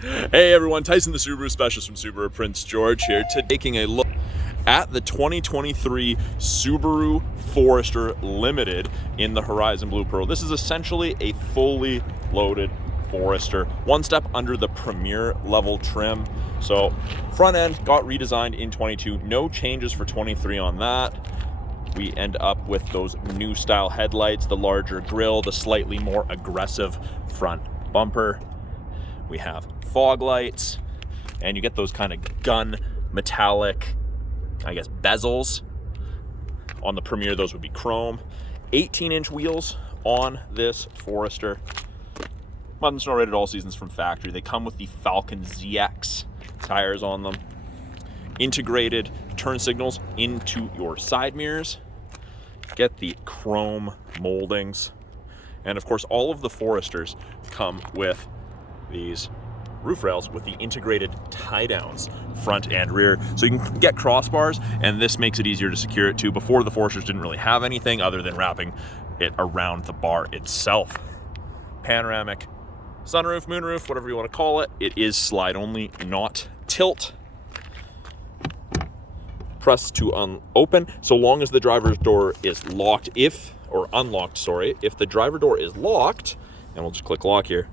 Hey everyone, Tyson the Subaru Specialist from Subaru Prince George here, taking a look at the 2023 Subaru Forester Limited in the Horizon Blue Pearl. This is essentially a fully loaded Forester, one step under the Premier level trim. So front end got redesigned in 22, no changes for 23 on that. We end up with those new style headlights, the larger grille, the slightly more aggressive front bumper. We have fog lights, and you get those kind of gun metallic, I guess, bezels. On the Premier, those would be chrome. 18-inch wheels on this Forester. Mud and snow rated all seasons from factory. They come with the Falcon ZX tires on them. Integrated turn signals into your side mirrors. Get the chrome moldings. And of course, all of the Foresters come with these roof rails with the integrated tie downs front and rear, so you can get crossbars, and this makes it easier to secure it too. Before, the Foresters didn't really have anything other than wrapping it around the bar itself. Panoramic sunroof, moonroof, whatever you want to call it. It is slide only, not tilt. Press to open so long as the driver's door is locked, unlocked, sorry. If the driver door is locked, and we'll just click lock here,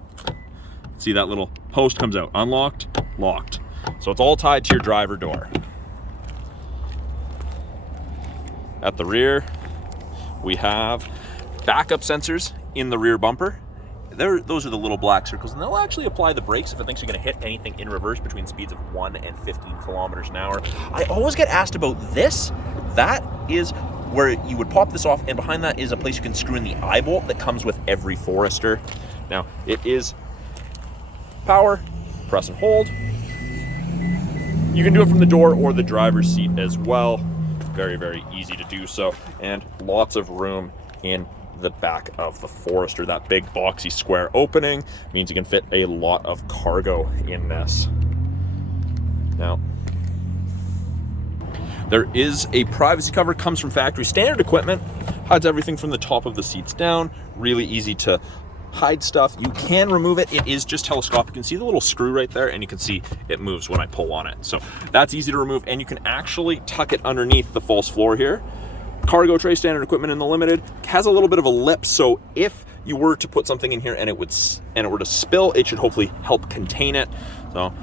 see that little post comes out, unlocked, locked. So it's all tied to your driver door. At the rear, we have backup sensors in the rear bumper. Those are the little black circles, and they'll actually apply the brakes if it thinks you're gonna hit anything in reverse between speeds of 1 and 15 kilometers an hour. I always get asked about this. That is where you would pop this off, and behind that is a place you can screw in the eye bolt that comes with every Forester. Now, it is power, press and hold. You can do it from the door or the driver's seat as well. Very, very easy to do so. And lots of room in the back of the Forester. That big boxy square opening means you can fit a lot of cargo in this. Now, there is a privacy cover, comes from factory standard equipment, hides everything from the top of the seats down. Really easy to hide stuff. You can remove it. It is just telescopic. You can see the little screw right there, and you can see it moves when I pull on it. So that's easy to remove, and you can actually tuck it underneath the false floor here. Cargo tray, standard equipment in the Limited, has a little bit of a lip, so if you were to put something in here and it were to spill, it should hopefully help contain it. So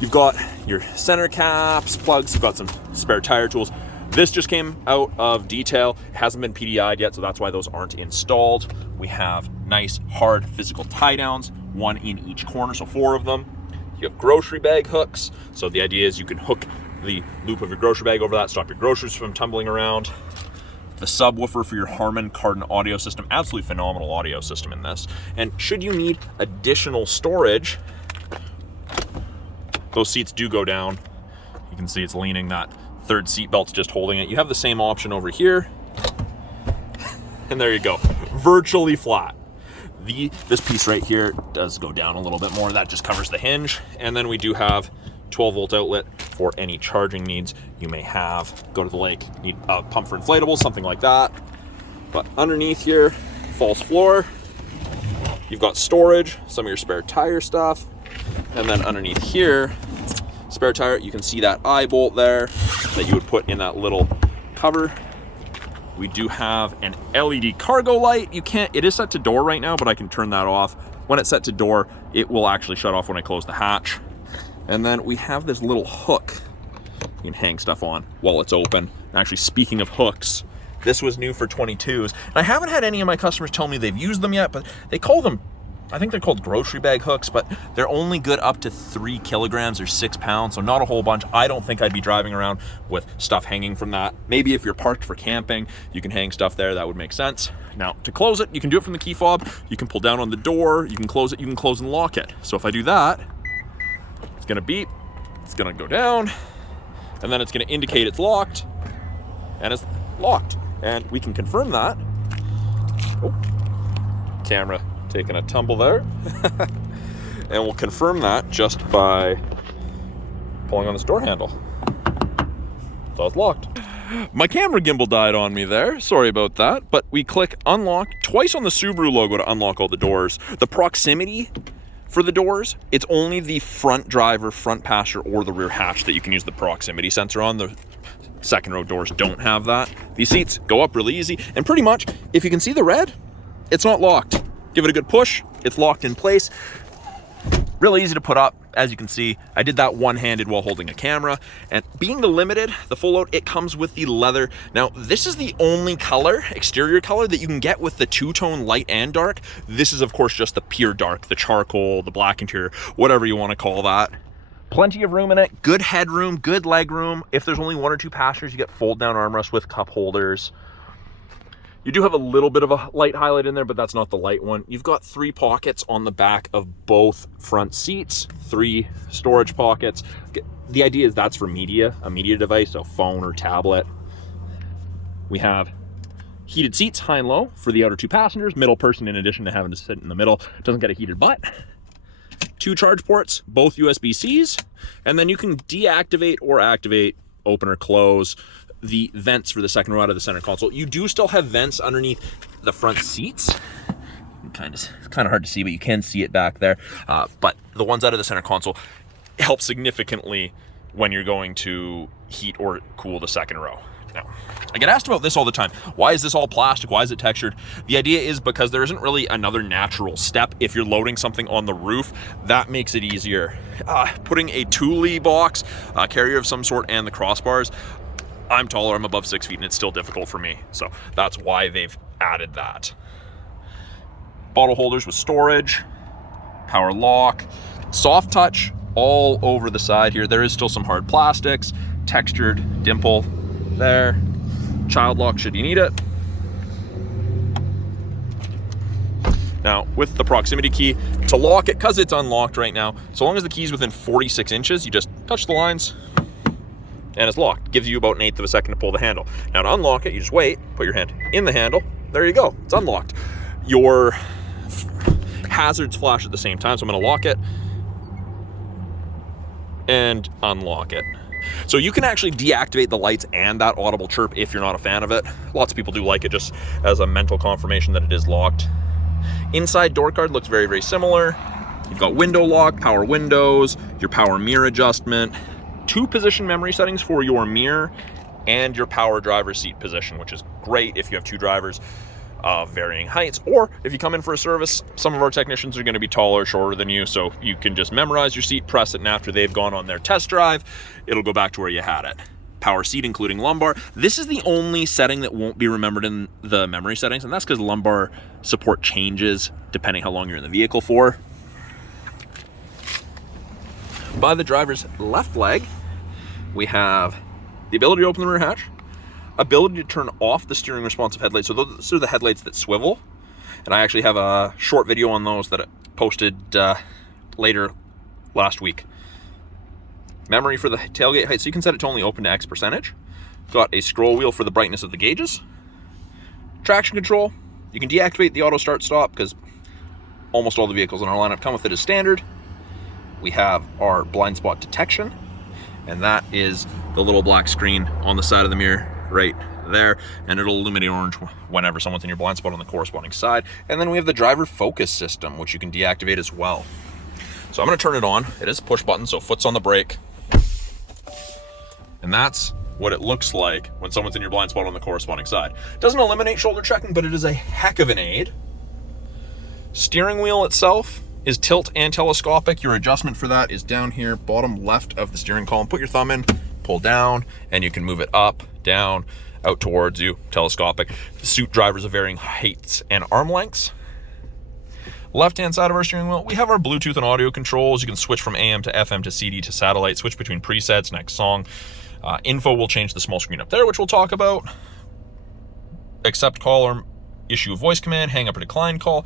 you've got your center caps, plugs, you've got some spare tire tools. This just came out of detail. It hasn't been PDI'd yet, so that's why those aren't installed. We have nice, hard, physical tie downs, one in each corner, so 4 of them. You have grocery bag hooks. So the idea is you can hook the loop of your grocery bag over that, stop your groceries from tumbling around. The subwoofer for your Harman Kardon audio system. Absolutely phenomenal audio system in this. And should you need additional storage, those seats do go down. You can see it's leaning, that third seat belt's just holding it. You have the same option over here. And there you go, virtually flat. This piece right here does go down a little bit more. That just covers the hinge. And then we do have 12-volt outlet for any charging needs you may have. Go to the lake, need a pump for inflatables, something like that. But underneath here, false floor, you've got storage, some of your spare tire stuff. And then underneath here, spare tire, you can see that eye bolt there that you would put in that little cover. We do have an LED cargo light. It is set to door right now, but I can turn that off. When it's set to door, it will actually shut off when I close the hatch. And then we have this little hook you can hang stuff on while it's open. And actually, speaking of hooks, this was new for 22s. And I haven't had any of my customers tell me they've used them yet, but they call them, I think they're called grocery bag hooks, but they're only good up to 3 kilograms or 6 pounds, so not a whole bunch. I don't think I'd be driving around with stuff hanging from that. Maybe if you're parked for camping, you can hang stuff there. That would make sense. Now, to close it, you can do it from the key fob. You can pull down on the door. You can close it. You can close and lock it. So if I do that, it's gonna beep. It's gonna go down, and then it's gonna indicate it's locked, and it's locked. And we can confirm that. Oh, camera taking a tumble there. And we'll confirm that just by pulling on this door handle. So it's locked. My camera gimbal died on me there. Sorry about that. But we click unlock twice on the Subaru logo to unlock all the doors. The proximity For the doors, it's only the front driver, front passenger, or the rear hatch that you can use the proximity sensor on. The second row doors don't have that. These seats go up really easy, and pretty much, if you can see the red, it's not locked. Give it a good push, it's locked in place. Really easy to put up. As you can see, I did that one-handed while holding a camera. And being the Limited, the full load, it comes with the leather. Now, this is the only color, exterior color, that you can get with the two-tone light and dark. This is, of course, just the pure dark, the charcoal, the black interior, whatever you want to call that. Plenty of room in it, good headroom, good leg room. If there's only 1 or 2 passengers, you get fold-down armrests with cup holders. You do have a little bit of a light highlight in there, but that's not the light one. You've got 3 pockets on the back of both front seats, 3 storage pockets. The idea is that's for media, a media device, so phone or tablet. We have heated seats, high and low, for the outer 2 passengers. Middle person, in addition to having to sit in the middle, doesn't get a heated butt. 2 charge ports, both USB-Cs, and then you can deactivate or activate, open or close, the vents for the second row out of the center console. You do still have vents underneath the front seats. It's kind of hard to see, but you can see it back there. But the ones out of the center console help significantly when you're going to heat or cool the second row. Now, I get asked about this all the time. Why is this all plastic? Why is it textured? The idea is because there isn't really another natural step. If you're loading something on the roof, that makes it easier. Putting a Thule box, carrier of some sort, and the crossbars, I'm taller, I'm above 6 feet, and it's still difficult for me. So that's why they've added that. Bottle holders with storage, power lock, soft touch all over the side here. There is still some hard plastics, textured dimple there. Child lock should you need it. Now, with the proximity key, to lock it, because it's unlocked right now, so long as the key is within 46 inches, you just touch the lines, and it's locked. It gives you about 1/8 of a second to pull the handle. Now to unlock it, you just wait, put your hand in the handle, there you go, it's unlocked. Your hazards flash at the same time, so I'm gonna lock it and unlock it. So you can actually deactivate the lights and that audible chirp if you're not a fan of it. Lots of people do like it just as a mental confirmation that it is locked. Inside door card looks very, very similar. You've got window lock, power windows, your power mirror adjustment, 2 position memory settings for your mirror and your power driver seat position, which is great if you have 2 drivers of varying heights, or if you come in for a service, some of our technicians are going to be taller, shorter than you, so you can just memorize your seat, press it, and after they've gone on their test drive, it'll go back to where you had it. Power seat, including lumbar. This is the only setting that won't be remembered in the memory settings, and that's because lumbar support changes depending how long you're in the vehicle for. By the driver's left leg, we have the ability to open the rear hatch, ability to turn off the steering responsive headlights. So those are the headlights that swivel. And I actually have a short video on those that I posted later last week. Memory for the tailgate height, so you can set it to only open to X percentage. Got a scroll wheel for the brightness of the gauges. Traction control, you can deactivate the auto start stop because almost all the vehicles in our lineup come with it as standard. We have our blind spot detection, and that is the little black screen on the side of the mirror right there, and it'll illuminate orange whenever someone's in your blind spot on the corresponding side. And then we have the driver focus system, which you can deactivate as well. So I'm going to turn it on. It is a push button, so foot's on the brake. And that's what it looks like when someone's in your blind spot on the corresponding side. It doesn't eliminate shoulder checking, but it is a heck of an aid. Steering wheel itself is tilt and telescopic. Your adjustment for that is down here, bottom left of the steering column. Put your thumb in, pull down, and you can move it up, down, out towards you, telescopic. Suit drivers of varying heights and arm lengths. Left-hand side of our steering wheel, we have our Bluetooth and audio controls. You can switch from AM to FM to CD to satellite, switch between presets, next song. Info will change the small screen up there, which we'll talk about. Accept call or issue a voice command, hang up or decline call.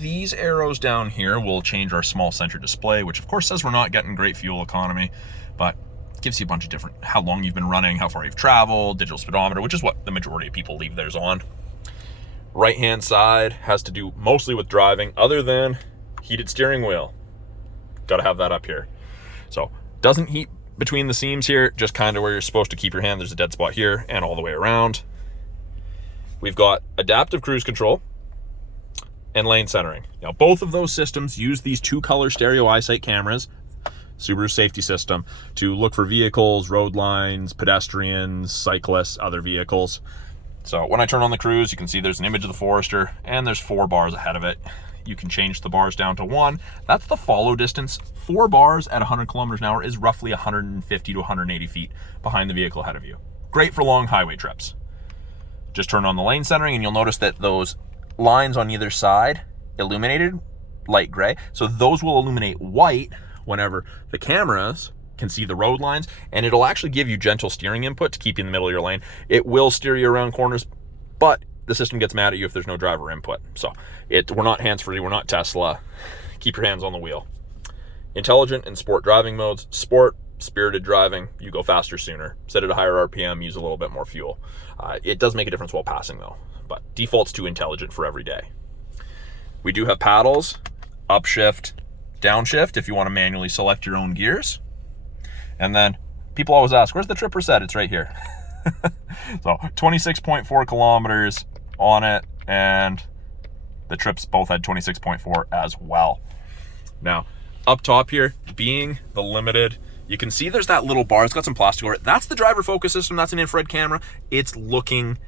These arrows down here will change our small center display, which of course says we're not getting great fuel economy, but gives you a bunch of different, how long you've been running, how far you've traveled, digital speedometer, which is what the majority of people leave theirs on. Right hand side has to do mostly with driving, other than heated steering wheel. Got to have that up here. So doesn't heat between the seams here, just kind of where you're supposed to keep your hand. There's a dead spot here and all the way around. We've got adaptive cruise control, and lane centering. Now, both of those systems use these 2-color stereo eyesight cameras, Subaru safety system, to look for vehicles, road lines, pedestrians, cyclists, other vehicles. So when I turn on the cruise, you can see there's an image of the Forester, and there's 4 bars ahead of it. You can change the bars down to 1. That's the follow distance. 4 bars at 100 kilometers an hour is roughly 150 to 180 feet behind the vehicle ahead of you. Great for long highway trips. Just turn on the lane centering, and you'll notice that those lines on either side illuminated light gray. So those will illuminate white whenever the cameras can see the road lines, and it'll actually give you gentle steering input to keep you in the middle of your lane. It will steer you around corners, but the system gets mad at you if there's no driver input. So we're not hands-free, we're not Tesla. Keep your hands on the wheel. Intelligent and sport driving modes. Sport, spirited driving, you go faster sooner. Set it at a higher RPM, use a little bit more fuel. It does make a difference while passing though, but default's to intelligent for every day. We do have paddles, upshift, downshift if you want to manually select your own gears. And then people always ask, where's the tripper set? It's right here. So 26.4 kilometers on it, and the trips both had 26.4 as well. Now, up top here, being the limited, you can see there's that little bar. It's got some plastic over it. That's the driver focus system. That's an infrared camera. It's looking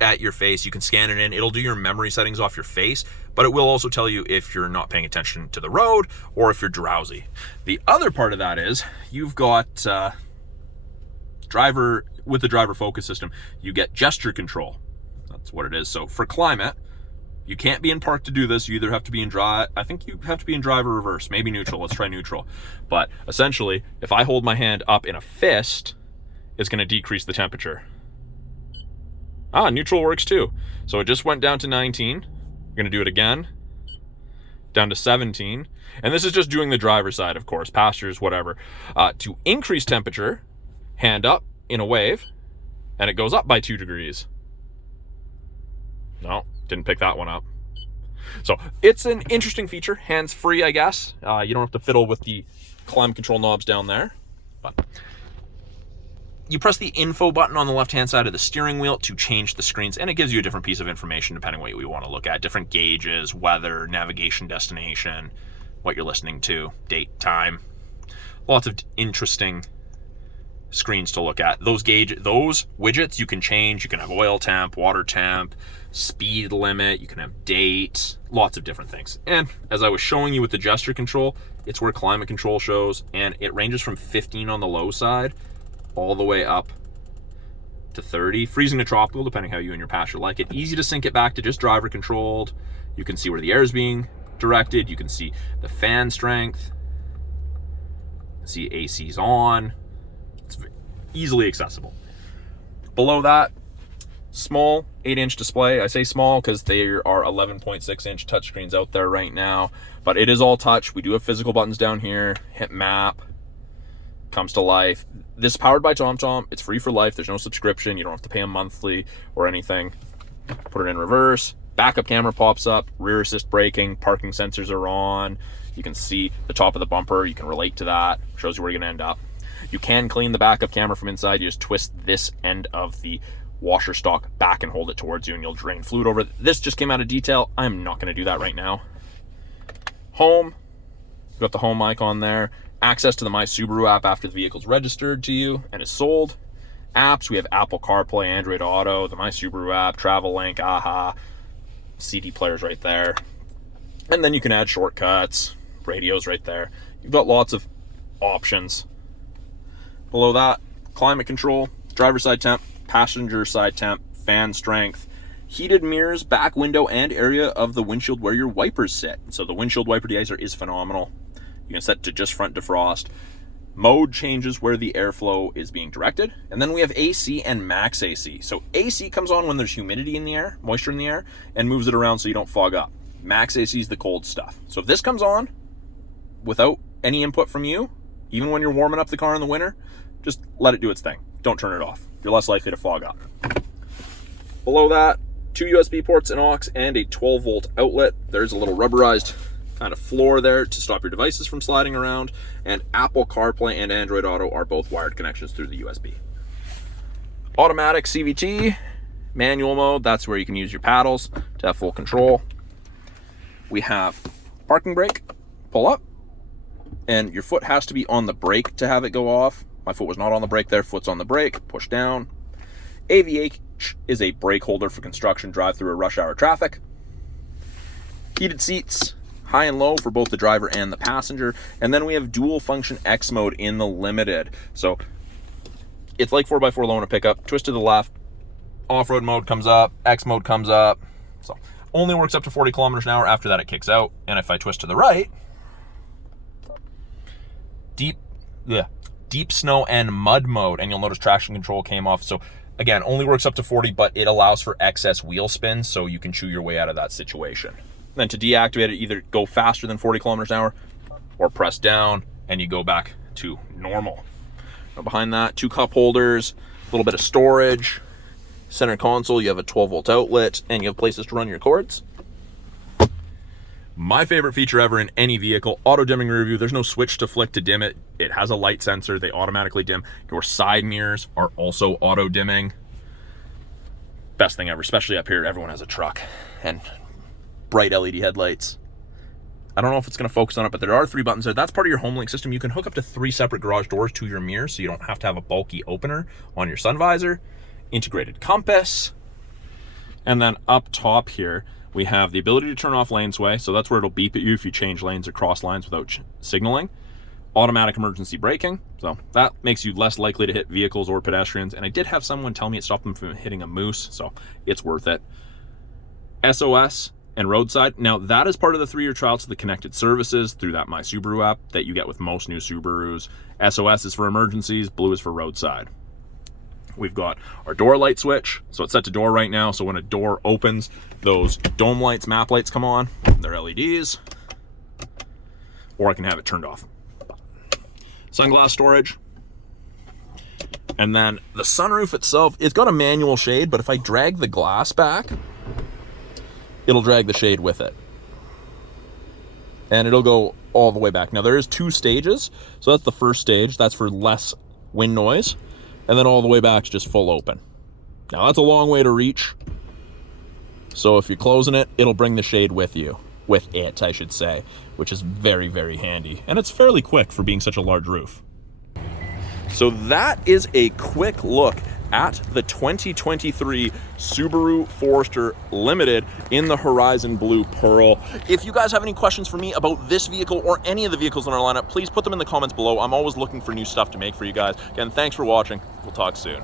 at your face. You can scan it in. It'll do your memory settings off your face, but it will also tell you if you're not paying attention to the road or if you're drowsy. The other part of that is you've got with the driver focus system, you get gesture control. That's what it is. So for climate, you can't be in park to do this. You either have to be in drive. I think you have to be in drive or reverse, maybe neutral. Let's try neutral. But essentially, if I hold my hand up in a fist, it's going to decrease the temperature. Neutral works too. So it just went down to 19. We're going to do it again. Down to 17. And this is just doing the driver's side, of course, passengers, whatever. To increase temperature, hand up in a wave, and it goes up by 2 degrees. No, didn't pick that one up. So it's an interesting feature, hands-free, I guess. You don't have to fiddle with the climate control knobs down there. But you press the info button on the left-hand side of the steering wheel to change the screens, and it gives you a different piece of information depending on what you want to look at. Different gauges, weather, navigation destination, what you're listening to, date, time. Lots of interesting screens to look at. Those widgets you can change. You can have oil temp, water temp, speed limit, you can have date, lots of different things. And as I was showing you with the gesture control, it's where climate control shows, and it ranges from 15 on the low side all the way up to 30, freezing to tropical, depending how you and your passenger like it. Easy to sync it back to just driver controlled. You can see where the air is being directed. You can see the fan strength, see AC's on. It's easily accessible. Below that, small 8-inch display. I say small because there are 11.6-inch touchscreens out there right now, but it is all touch. We do have physical buttons down here. Hit map, comes to life. This is powered by TomTom. It's free for life. There's no subscription. You don't have to pay them monthly or anything. Put it in reverse. Backup camera pops up. Rear assist braking. Parking sensors are on. You can see the top of the bumper. You can relate to that. Shows you where you're going to end up. You can clean the backup camera from inside. You just twist this end of the washer stock back and hold it towards you, and you'll drain fluid over it. This just came out of detail. I'm not going to do that right now. Home. You've got the home icon there. Access to the My Subaru app after the vehicle's registered to you and is sold. Apps, we have Apple CarPlay, Android Auto, the My Subaru app, Travel Link, AHA, CD players right there. And then you can add shortcuts, radios right there. You've got lots of options. Below that, climate control, driver side temp, passenger side temp, fan strength, heated mirrors, back window, and area of the windshield where your wipers sit. So the windshield wiper deicer is phenomenal. You can set to just front defrost. Mode changes where the airflow is being directed. And then we have AC and max AC. So AC comes on when there's humidity in the air, moisture in the air, and moves it around so you don't fog up. Max AC is the cold stuff. So if this comes on without any input from you, even when you're warming up the car in the winter, just let it do its thing. Don't turn it off. You're less likely to fog up. Below that, 2 USB ports, an aux, and a 12-volt outlet. There's a little rubberized kind of floor there to stop your devices from sliding around, and Apple CarPlay and Android Auto are both wired connections through the USB. Automatic CVT, manual mode, that's where you can use your paddles to have full control. we have parking brake, pull up, and your foot has to be on the brake to have it go off. My foot was not on the brake there, foot's on the brake, push down. AVH is a brake holder for construction drive through a rush hour traffic. Heated seats, high and low for both the driver and the passenger. And then we have dual function X mode in the Limited. So it's like 4x4 low in a pickup, twist to the left, off-road mode comes up, X mode comes up. So only works up to 40 kilometers an hour. After that, it kicks out. And if I twist to the right, deep snow and mud mode, and you'll notice traction control came off. So again, only works up to 40, but it allows for excess wheel spin, so you can chew your way out of that situation. Then to deactivate it, either go faster than 40 kilometers an hour or press down and you go back to normal. Now behind that, 2 cup holders, a little bit of storage, center console, you have a 12-volt outlet, and you have places to run your cords. My favorite feature ever in any vehicle, auto dimming rear view. There's no switch to flick to dim it. It has a light sensor. They automatically dim. Your side mirrors are also auto dimming. Best thing ever, especially up here. Everyone has a truck and bright LED headlights. I don't know if it's going to focus on it, but there are 3 buttons there. That's part of your HomeLink system. You can hook up to 3 separate garage doors to your mirror, so you don't have to have a bulky opener on your sun visor. Integrated compass. And then up top here, we have the ability to turn off lane sway, so that's where it'll beep at you if you change lanes or cross lines without signaling. Automatic emergency braking, so that makes you less likely to hit vehicles or pedestrians. And I did have someone tell me it stopped them from hitting a moose, so it's worth it. SOS and roadside. Now that is part of the 3-year trial to the connected services through that My Subaru app that you get with most new Subarus. SOS is for emergencies, blue is for roadside. We've got our door light switch, so it's set to door right now, so when a door opens, those dome lights, map lights come on. They're LEDs, or I can have it turned off. Sunglass storage. And then the sunroof itself, it's got a manual shade, but if I drag the glass back, it'll drag the shade with it. And it'll go all the way back. Now there is 2 stages, so that's the first stage, that's for less wind noise. And then all the way back is just full open. Now that's a long way to reach. So if you're closing it, it'll bring the shade with you. With it, I should say. Which is very, very handy. And it's fairly quick for being such a large roof. So that is a quick look at the 2023 Subaru Forester Limited in the Horizon Blue Pearl. If you guys have any questions for me about this vehicle or any of the vehicles in our lineup, please put them in the comments below. I'm always looking for new stuff to make for you guys. Again, thanks for watching. We'll talk soon.